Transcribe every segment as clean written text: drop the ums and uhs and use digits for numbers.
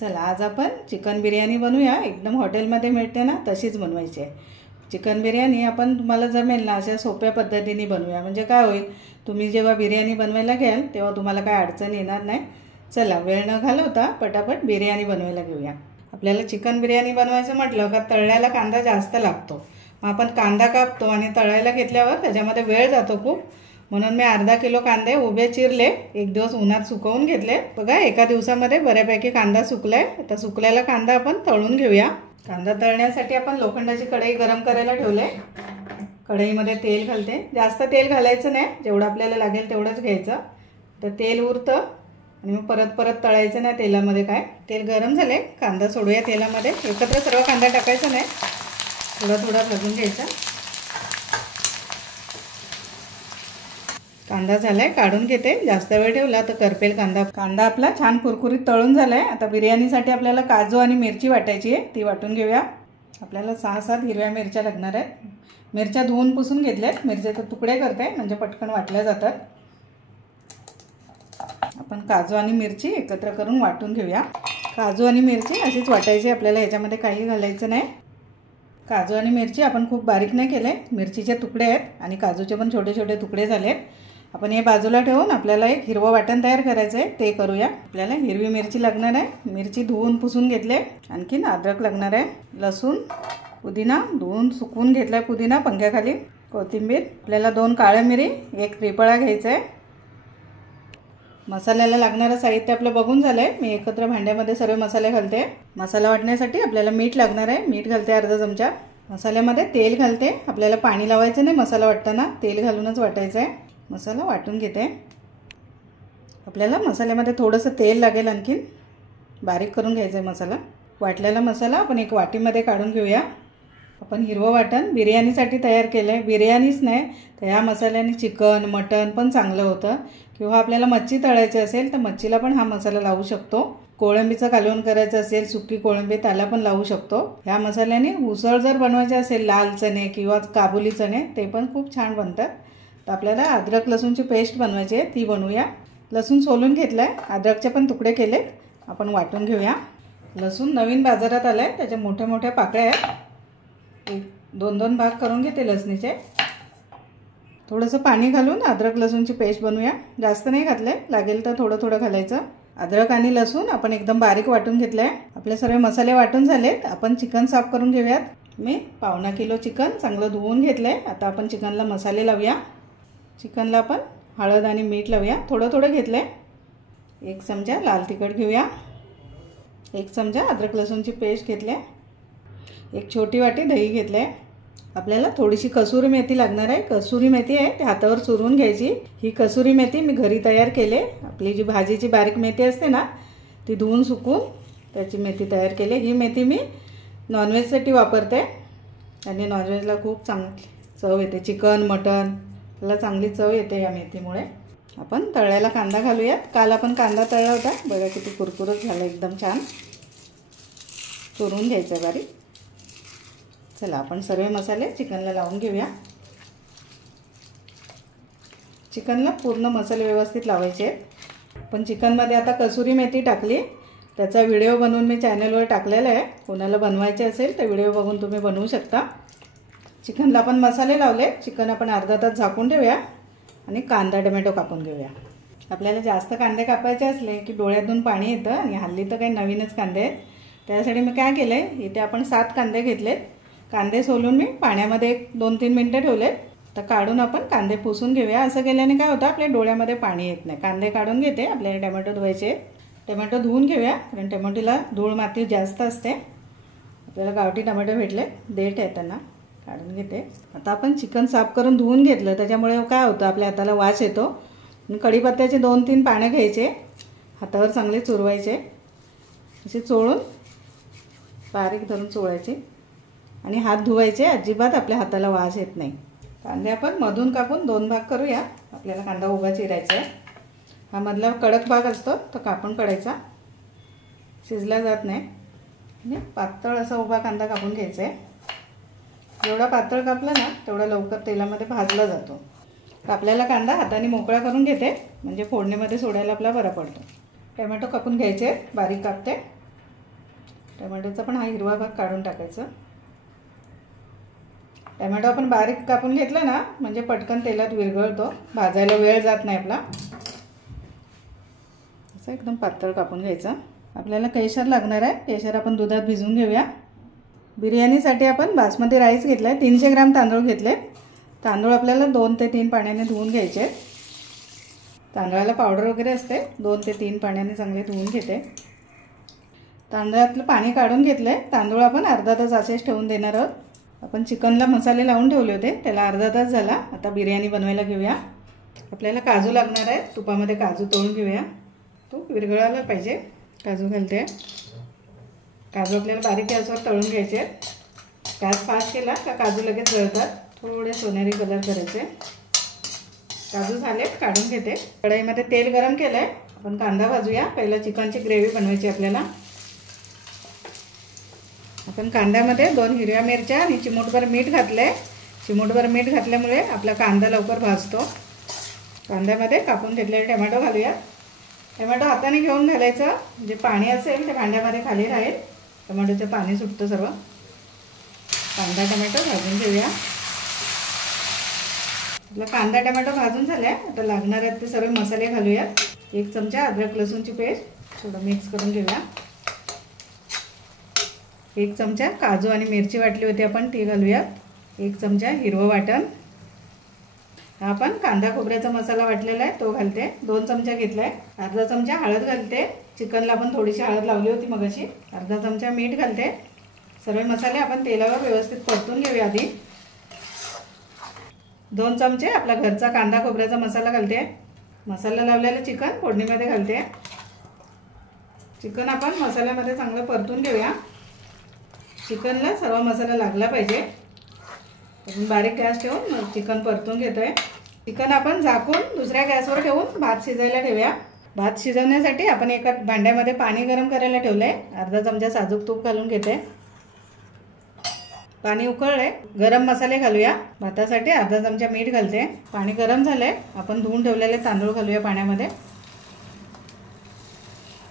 चला आज आपण चिकन बिर्याणी बनवूया। एकदम हॉटेलमध्ये मिळते ना तशीच बनवायची आहे। चिकन बिर्याणी आपण तुम्हाला जमेल ना अशा सोप्या पद्धतीने बनवूया। म्हणजे काय होईल, तुम्ही जेव्हा बिर्याणी बनवायला घ्याल तेव्हा तुम्हाला काय अडचण येणार नाही। चला वेळ न घालवता पटापट बिर्याणी बनवायला घेऊया। आपल्याला चिकन बिर्याणी बनवायचं म्हटलं का तळल्याला कांदा जास्त लागतो। मग आपण कांदा कापतो आणि तळायला घेतल्यावर त्याच्यामध्ये वेळ जातो खूप, म्हणून मी अर्धा किलो कांदे उभे चिरले, एक दिवस उन्हात सुकवून घेतले। बघा एका दिवसामध्ये बऱ्यापैकी कांदा सुकलाय। आता सुकलेला कांदा आपण तळून घेऊया। कांदा तळण्यासाठी आपण लोखंडाची कढई गरम करायला ठेवले। कढईमध्ये तेल घालते। जास्त तेल घालायचं नाही, जेवढं आपल्याला लागेल तेवढंच घ्यायचं। तर तेल उरतं आणि मग परत परत तळायचं नाही तेलामध्ये। काय तेल गरम झाले, कांदा सोडूया तेलामध्ये। एकत्र सर्व कांदा टाकायचा नाही, थोडा थोडा भाजून घ्यायचा। कांदा झालाय, काढून घेते। जास्त वेळ ठेवला तर करपेल कांदा। कांदा आपला छान कुरकुरीत तळून झालाय। आता बिर्याणीसाठी आपल्याला काजू आणि मिरची वाटायची आहे, ती वाटून घेऊया। आपल्याला 6-7 हिरव्या मिरच्या लागणार आहेत। मिरच्या धुवून पुसून घेतल्यात। मिरच्याचे तुकडे करते म्हणजे पटकन वाटल्या जातात। आपण काजू आणि मिरची एकत्र करून वाटून घेऊया। काजू आणि मिरची अशीच वाटायची आपल्याला, याच्यामध्ये काही घालायचं नाही। काजू आणि मिरची आपण खूप बारीक नाही केले, मिरचीचे तुकडे आहेत आणि काजूचे पण छोटे छोटे तुकडे झाले। आपण हे बाजूला ठेवून आपल्याला एक हिरवं वाटण तयार करायचं आहे, ते करूया। आपल्याला हिरवी मिरची लागणार आहे, मिरची धुवून पुसून घेतले। आणखीन अद्रक लागणार आहे, लसूण, पुदिना धुवून सुकवून घेतलाय, पुदिना पंख्याखाली, कोथिंबीर, आपल्याला 2 काळ्या मिरी, 1 त्रिफळा घ्यायचा आहे। मसाल्याला लागणारं साहित्य आपलं बघून झालंय। मी एकत्र भांड्यामध्ये सर्व मसाले घालते। मसाला वाटण्यासाठी आपल्याला मीठ लागणार आहे, मीठ घालते अर्धा चमचा। मसाल्यामध्ये तेल घालते, आपल्याला पाणी लावायचं नाही मसाला वाटताना, तेल घालूनच वाटायचं आहे। मसाला वाटून घेते। आपल्याला मसाल्यामध्ये थोडंसं तेल लागेल, आणखीन बारीक करून घ्यायचं आहे मसाला। वाटलेला मसाला आपण एक वाटीमध्ये काढून घेऊया। आपण हिरवं वाटण बिर्याणीसाठी तयार केलं आहे, बिर्याणीच नाही तर ह्या मसाल्याने चिकन मटण पण चांगलं होतं। किंवा आपल्याला मच्छी तळायची असेल तर मच्छीला पण हा मसाला लावू शकतो। कोळंबीचं कालवण करायचं असेल, सुकी कोळंबी, त्याला पण लावू शकतो। ह्या मसाल्याने उसळ जर बनवायची असेल, लाल चणे किंवा काबुली चणे, ते पण खूप छान बनतात। तर आपल्याला अद्रक लसूणची पेस्ट बनवायची आहे, ती बनवूया। लसूण सोलून घेतलाय, अद्रकचे पण तुकडे केले, आपण वाटून घेऊया। लसूण नवीन बाजारात आलाय, त्याच्या मोठ्या मोठ्या पाकळ्या आहेत, 2-2 भाग करून घेते लसणीचे। थोडंसं पाणी घालून अद्रक लसूणची पेस्ट बनवूया। जास्त नाही घातलंय, लागेल तर थोडं थोडं घालायचं। अद्रक आणि लसूण आपण एकदम बारीक वाटून घेतलंय। आपले सर्व मसाले वाटून झालेत, आपण चिकन साफ करून घेऊयात। मी 1/2 किलो चिकन चांगलं धुवून घेतलंय। आता आपण चिकनला मसाले लावूया। चिकनला आपण हळद आणि मीठ लावूया, थोडं थोडं घेतलंय। 1 चमचा लाल तिखट घेऊया, 1 चमचा अद्रक लसूणची पेस्ट घेतले, 1 छोटी वाटी दही घेतले। आपल्याला थोडीशी कसुरी मेथी लागणार आहे, कसुरी मेथी आहे ती हातावर चुरून घ्यायची। ही कसुरी मेथी मी घरी तयार केले। आपली जी भाजीची बारीक मेथी असते ना, ती धुवून सुकवून त्याची मेथी तयार केली। ही मेथी मी नॉनव्हेजसाठी वापरते आणि नॉनव्हेजला खूप चांगली चव येते, चिकन मटन ला चांगली चव येते या मेथीमुळे। आपण तळलेला कांदा घालूयात। काल आपण कांदा तळला होता, बघा किती कुरकुरीत झाला, एकदम छान चुरून घ्यायचं बारीक। चला आपण सर्व मसाले चिकनला लावून घेऊया। चिकनला पूर्ण मसाले व्यवस्थित लावायचे आहेत। पण चिकनमध्ये आता कसुरी मेथी टाकली, त्याचा व्हिडिओ बनवून मी चॅनलवर टाकलेला आहे, कोणाला बनवायचे असेल तर व्हिडिओ बघून तुम्ही बनवू शकता। चिकनला आपण मसाले लावले, चिकन आपण अर्धा तास झाकून ठेवूया आणि कांदा टोमॅटो कापून घेऊया। आपल्याला जास्त कांदे कापायचे असले की डोळ्यातून पाणी येतं आणि हल्ली तर काही नवीनच कांदे आहेत, त्यासाठी मी काय केलं आहे, इथे आपण 7 कांदे घेतलेत। कांदे सोलून मी पाण्यामध्ये 1-2-3 मिनटं ठेवले, तर काढून आपण कांदे पुसून घेऊया। असं केल्याने काय होतं, आपल्या डोळ्यामध्ये पाणी येत नाही। कांदे काढून घेते। आपल्याला टोमॅटो धुवायचे, टोमॅटो धुवून घेऊया, कारण टोमॅटोला धूळ माती जास्त असते। आपल्याला गावठी टोमॅटो भेटले, देठ आहे त्यांना, काढून घेते। आता आपण चिकन साफ करून धुवून घेतलं, त्याच्यामुळे काय होतं, आपल्या हाताला वास येतो। कढीपत्त्याचे 2-3 पानं घ्यायचे, हातावर चांगले चुरवायचे, असे चोळून बारीक धरून चोळायचे आणि हात धुवायचे, अजिबात आपल्या हाताला वास येत नाही। कांदे आपण मधून कापून 2 भाग करूया। आपल्याला कांदा उभा चिरायचा आहे, हा मधला कडक भाग असतो तो कापून काढायचा, शिजला जात नाही। आणि पातळ असा उभा कांदा कापून घ्यायचा आहे। जेवढा पातळ कापला ना तेवढा लवकर तेलामध्ये भाजला जातो। कापलेला कांदा हाताने मोकळा करून घेते, म्हणजे फोडणीमध्ये सोडायला आपला बरा पडतो। टोमॅटो कापून घ्यायचे, बारीक कापते। टोमॅटोचा पण हा हिरवा भाग काढून टाकायचा. टोमॅटो आपण बारीक कापून घेतला ना म्हणजे पटकन तेलात विरघळतो, भाजायला वेळ जात नाही आपला. असं एकदम पातळ कापून घ्यायचं. आपल्याला केशर लागणार आहे. केशर आपण दुधात भिजवून घेऊया. बिर्याणीसाठी आपण बासमती राईस घेतला आहे. 300 ग्राम तांदूळ घेतले. तांदूळ आपल्याला 2 ते 3 पाण्याने धुवून घ्यायचे. तांदळाला पावडर वगैरे असते. 2 ते 3 पाण्याने चांगले धुवून घेते. तांदळातलं पाणी काढून घेतलं आहे. तांदूळ आपण अर्धा तास असेच ठेवून देणार आहोत. आपण चिकनला मसाले लावून ठेवले होते, त्याला अर्धा तास झाला. आता बिर्याणी बनवायला घेऊया. आपल्याला काजू लागणार आहे. तुपामध्ये काजू तळून घेऊया. तूप विरघळायला पाहिजे. काजू घालते. काजू आपल्याला बारीक गॅसवर तळून घ्यायचे. गॅस फास्ट केला का काजू लगेच जळतात. थोडे सोनेरी कलर करायचे. काजू झाले, काढून घेते. कढईमध्ये तेल गरम केलं आहे. आपण कांदा भाजूया. पहिला चिकनची ग्रेव्ही बनवायची आपल्याला. आपण कांद्यामध्ये 2 हिरव्या मिरच्या आणि चिमूटभर मीठ घातलं आहे. चिमूटभर मीठ घातल्यामुळे आपला कांदा लवकर भाजतो. कांद्यामध्ये कापून घेतलेले टोमॅटो घालूया. टोमॅटो हाताने घेऊन घालायचं, म्हणजे पाणी असेल ते भांड्यामध्ये खाली राहील. टोमॅटोचं पाणी सुटतं सर्व. कांदा टोमॅटो भाजून घेऊया. आपला कांदा टोमॅटो भाजून झाला आहे. आता लागणार आहेत ते सर्व मसाले घालूया. 1 चमचा अद्रक लसूणची पेस्ट थोडं मिक्स करून घेऊया. 1 चमचा काजू आणि मिरची वाटली होती आपण ती घालूया. 1 चमचा हिरवं वाटण. हा आपण कांदा खोबऱ्याचा मसाला वाटलेला आहे तो घालते. 2 चमचा घेतला आहे. अर्धा चमचा हळद घालते. चिकनला आपण थोडीशी हळद लावली होती मगाशी. अर्धा चमचा मीठ घालते. सर्व मसाले आपण तेलावर व्यवस्थित परतून घेऊया आधी. 2 चमचे आपला घरचा कांदा खोबऱ्याचा मसाला घालते. मसाला लावलेला चिकन फोडणीमध्ये घालते. चिकन आपण मसाल्यामध्ये चांगलं परतून घेऊया. चिकनला सर्व मसाला लागला पाहिजे. आपण बारीक गॅस ठेवून चिकन परतून घेतोय. चिकन आपण झाकून दुसऱ्या गॅसवर ठेवून भात शिजायला ठेवूया. भात शिजवण्यासाठी आपण एका भांड्यामध्ये पाणी गरम करायला ठेवलंय. अर्धा चमचा साजूक तूप घालून घेते. पाणी उकळले. गरम मसाले घालूया. भातासाठी अर्धा चमचा मीठ घालते. पाणी गरम झालंय. आपण धुवून ठेवलेले तांदूळ घालूया पाण्यामध्ये.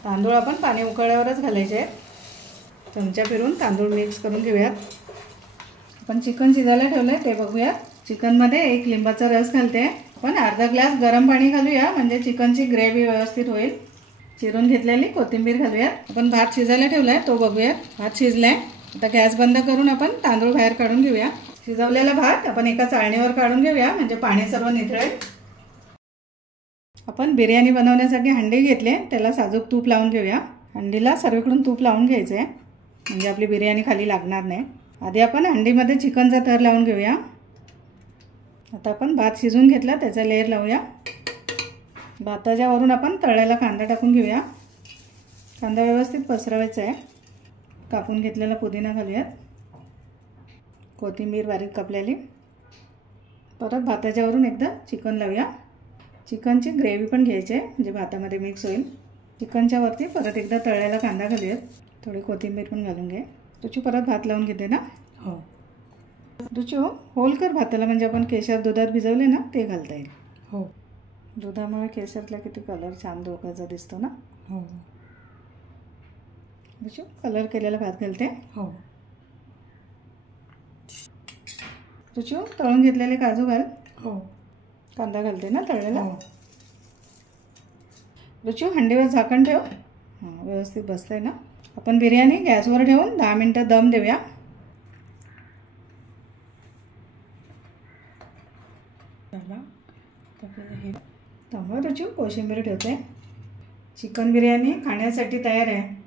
तांदूळ आपण पाणी उकळल्यावरच घालायचे. चमचा फिरून तांदूळ मिक्स करून घेऊयात. आपण चिकन शिजायला ठेवलंय ते बघूया. चिकनमध्ये 1 लिंबाचा रस घालते. आपण अर्धा ग्लास गरम पाणी घालूया म्हणजे चिकनची ग्रेव्ही व्यवस्थित होईल. चिरून घेतलेली कोथिंबीर घालूया. आपण भात शिजायला ठेवलाय तो बघूया. भात शिजलाय. आता गॅस बंद करून आपण तांदूळ बाहेर काढून घेऊया. शिजवलेला भात आपण एका चाळणीवर काढून घेऊया म्हणजे पाणी सर्व निथळेल. आपण बिर्याणी बनवण्यासाठी हंडी घेतली. त्याला साजूक तूप लावून घेऊया. हंडीला सर्वीकडून तूप लावून घ्यायचं आहे म्हणजे आपली बिर्याणी खाली लागणार नाही. आधी आपण हंडीमध्ये चिकनचा थर लावून घेऊया. आता आपण भात शिजवून घेतला त्याचा लेयर लावूया. भाताच्या वरून आपण तळलेला कांदा टाकून घेऊया. कांदा व्यवस्थित पसरवायचा आहे. कापून घेतलेला पुदिना घालूयात. कोथिंबीर बारीक कापलेली. परत भाताच्या वरून एकदा चिकन लावूया. चिकनची ग्रेव्ही पण घ्यायची आहे म्हणजे भातामध्ये मिक्स होईल. चिकनच्या वरती परत एकदा तळलेला कांदा घालूयात. थोडी कोथिंबीर पण घालून घे. तुझी परत भात लावून घेते ना. हो. रुचू होल कर भाताला म्हणजे आपण केशर दुधात भिजवले ना ते घालता येईल. हो. दुधामुळे केशरला किती कलर छान दोघांचा दिसतो ना. हो. रुचू कलर केलेला भात घालते. हो. रुचू तळून घेतलेले काजू घाल. हो. कांदा घालते ना तळलेला. हो. रुचू हंडीवर झाकण ठेव. हां व्यवस्थित बसलंय ना. आपण बिर्याणी गॅसवर ठेवून 10 मिनिटं दम देऊया. त्यामुळे रुचू कोशिंबीर ठेवते. चिकन बिर्याणी खाण्यासाठी तयार आहे.